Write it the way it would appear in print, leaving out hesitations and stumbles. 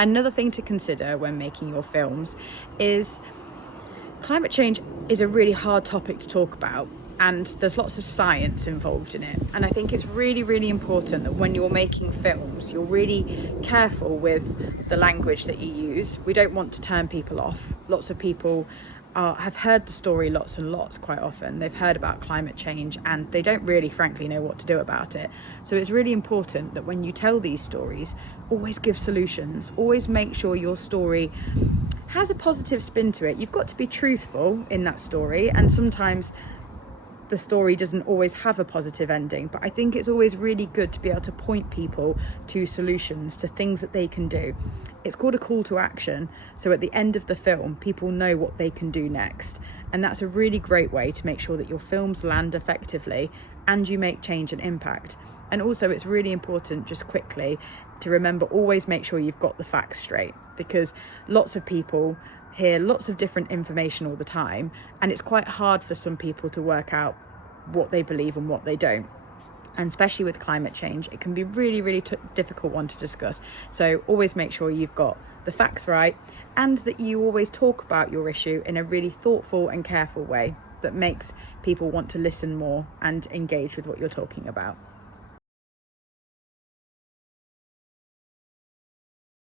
Another thing to consider when making your films is climate change is a really hard topic to talk about, and there's lots of science involved in it. And I think it's really, really important that when you're making films, you're really careful with the language that you use. We don't want to turn people off. Lots of people have heard the story lots and lots quite often. They've heard about climate change and they don't really, frankly, know what to do about it. So it's really important that when you tell these stories, always give solutions. Always make sure your story has a positive spin to it. You've got to be truthful in that story, and sometimes the story doesn't always have a positive ending, but I think it's always really good to be able to point people to solutions, to things that they can do. It's called a call to action, so at the end of the film people know what they can do next, and that's a really great way to make sure that your films land effectively and you make change and impact. And also it's really important, just quickly, to remember, always make sure you've got the facts straight, because lots of people hear lots of different information all the time, and it's quite hard for some people to work out what they believe and what they don't. And especially with climate change, it can be really, really difficult one to discuss. So always make sure you've got the facts right, and that you always talk about your issue in a really thoughtful and careful way that makes people want to listen more and engage with what you're talking about.